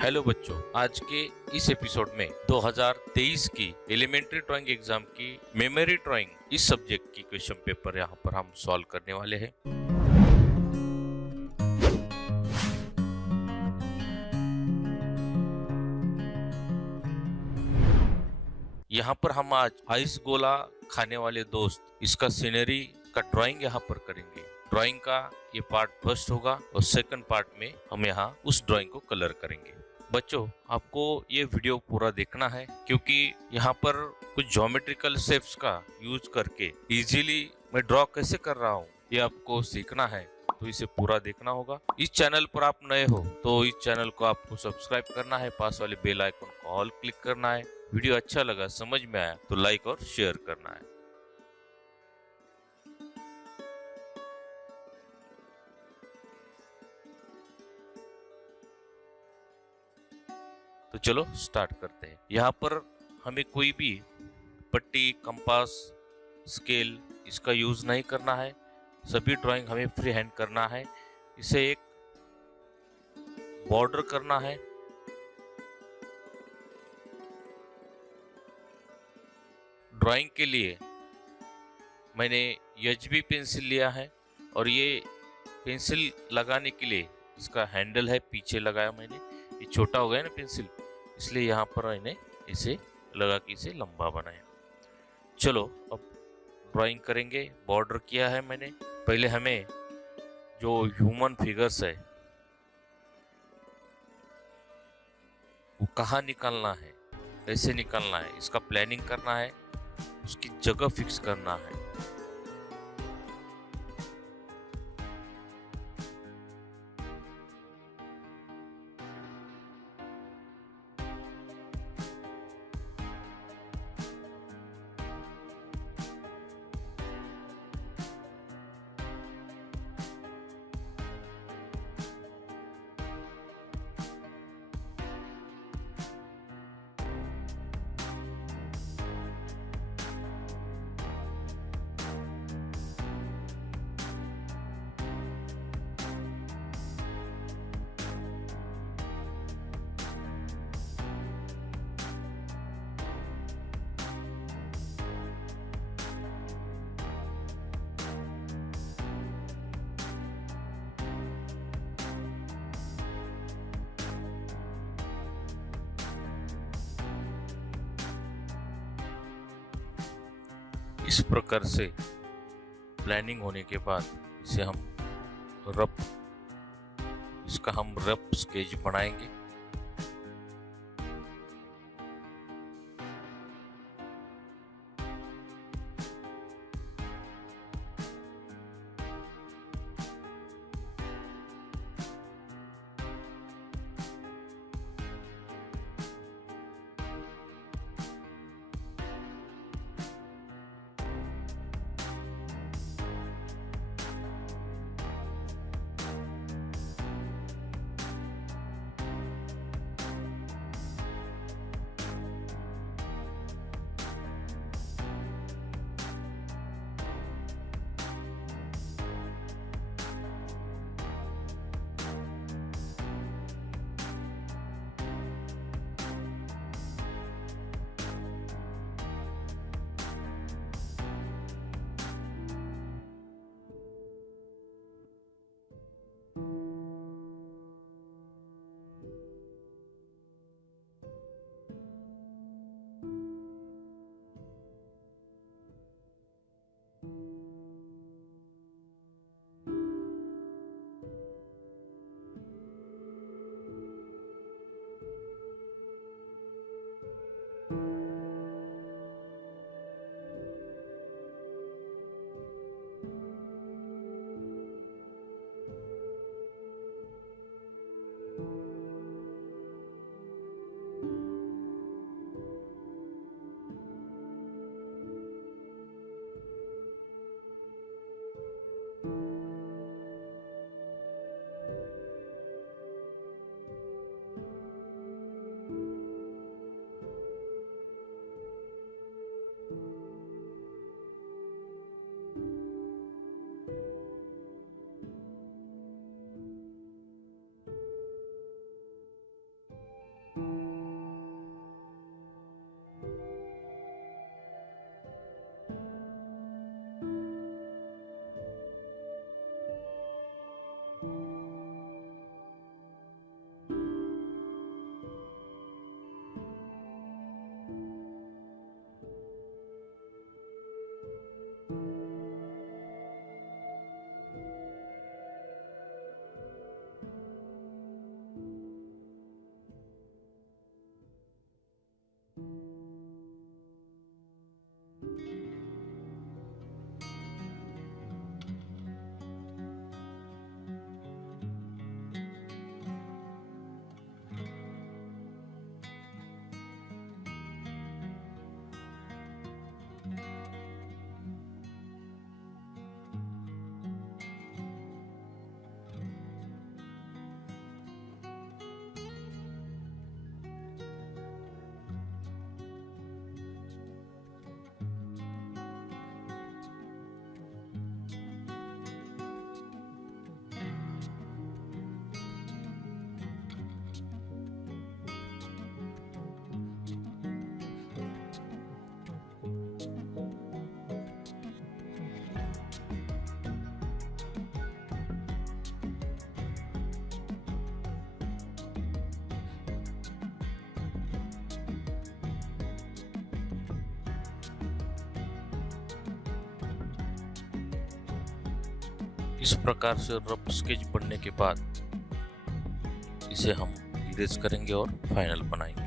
Hello बच्चों, आज के इस एपिसोड में 2023 की एलिमेंट्री ड्राइंग एग्जाम की मेमोरी ड्राइंग इस सब्जेक्ट की क्वेश्चन पेपर यहाँ पर हम सॉल्व करने वाले हैं। यहाँ पर हम आज आइस गोला खाने वाले दोस्त इसका सीनरी का ड्राइंग यहाँ पर करेंगे। ड्राइंग का ये पार्ट फर्स्ट होगा और सेकंड पार्ट में हम यहाँ उस ड्राइंग को कलर करेंगे। बच्चों, आपको ये वीडियो पूरा देखना है क्योंकि यहाँ पर कुछ ज्योमेट्रिकल शेप्स का यूज करके इजीली मैं ड्रॉ कैसे कर रहा हूँ ये आपको सीखना है, तो इसे पूरा देखना होगा। इस चैनल पर आप नए हो तो इस चैनल को आपको सब्सक्राइब करना है, पास वाले बेल आइकन को ऑल क्लिक करना है। वीडियो अच्छा लगा, समझ में आया तो लाइक और शेयर करना है। तो चलो स्टार्ट करते हैं। यहाँ पर हमें कोई भी पट्टी, कंपास, स्केल इसका यूज नहीं करना है। सभी ड्राइंग हमें फ्री हैंड करना है। इसे एक बॉर्डर करना है। ड्राइंग के लिए मैंने एचबी पेंसिल लिया है और ये पेंसिल लगाने के लिए इसका हैंडल है, पीछे लगाया मैंने। ये छोटा हो गया ना पेंसिल, इसलिए यहाँ पर मैंने इसे लगा के इसे लंबा बनाया। चलो अब ड्राइंग करेंगे। बॉर्डर किया है मैंने। पहले हमें जो ह्यूमन फिगर्स है वो कहाँ निकालना है, कैसे निकालना है, इसका प्लानिंग करना है, उसकी जगह फिक्स करना है। इस प्रकार से प्लानिंग होने के बाद इसे हम इसका हम रफ स्केच बनाएंगे। इस प्रकार से रफ स्केच बनने के बाद इसे हम इरेज करेंगे और फाइनल बनाएंगे।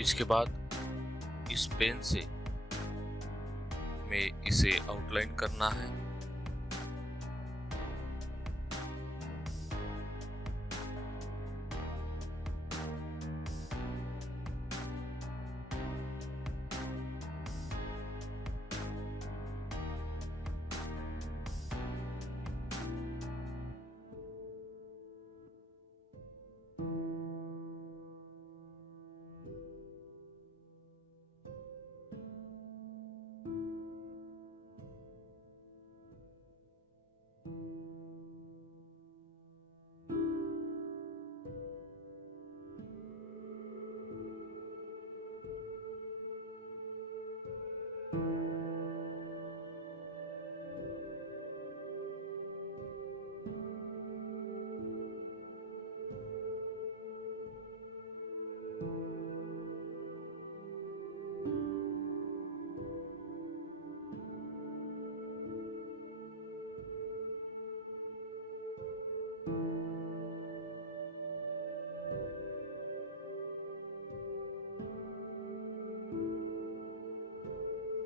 इसके बाद इस पेन से हमें इसे आउटलाइन करना है।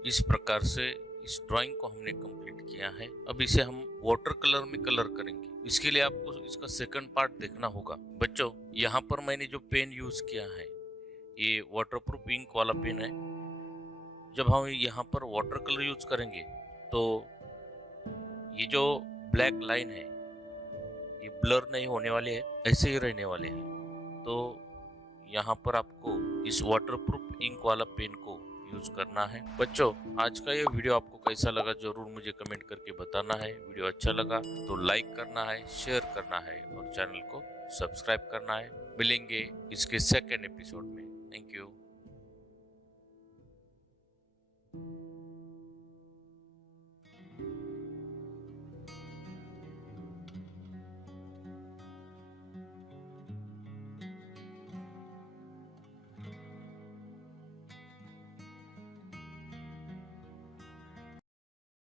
इस प्रकार से इस ड्राइंग को हमने कंप्लीट किया है। अब इसे हम वाटर कलर में कलर करेंगे। इसके लिए आपको इसका सेकंड पार्ट देखना होगा। बच्चों, यहाँ पर मैंने जो पेन यूज किया है ये वाटरप्रूफ इंक वाला पेन है। जब हम यहाँ पर वाटर कलर यूज करेंगे तो ये जो ब्लैक लाइन है ये ब्लर नहीं होने वाले है, ऐसे ही रहने वाले हैं। तो यहाँ पर आपको इस वाटरप्रूफ इंक वाला पेन को यूज करना है। बच्चों, आज का ये वीडियो आपको कैसा लगा जरूर मुझे कमेंट करके बताना है। वीडियो अच्छा लगा तो लाइक करना है, शेयर करना है और चैनल को सब्सक्राइब करना है। मिलेंगे इसके सेकंड एपिसोड में। Thank you.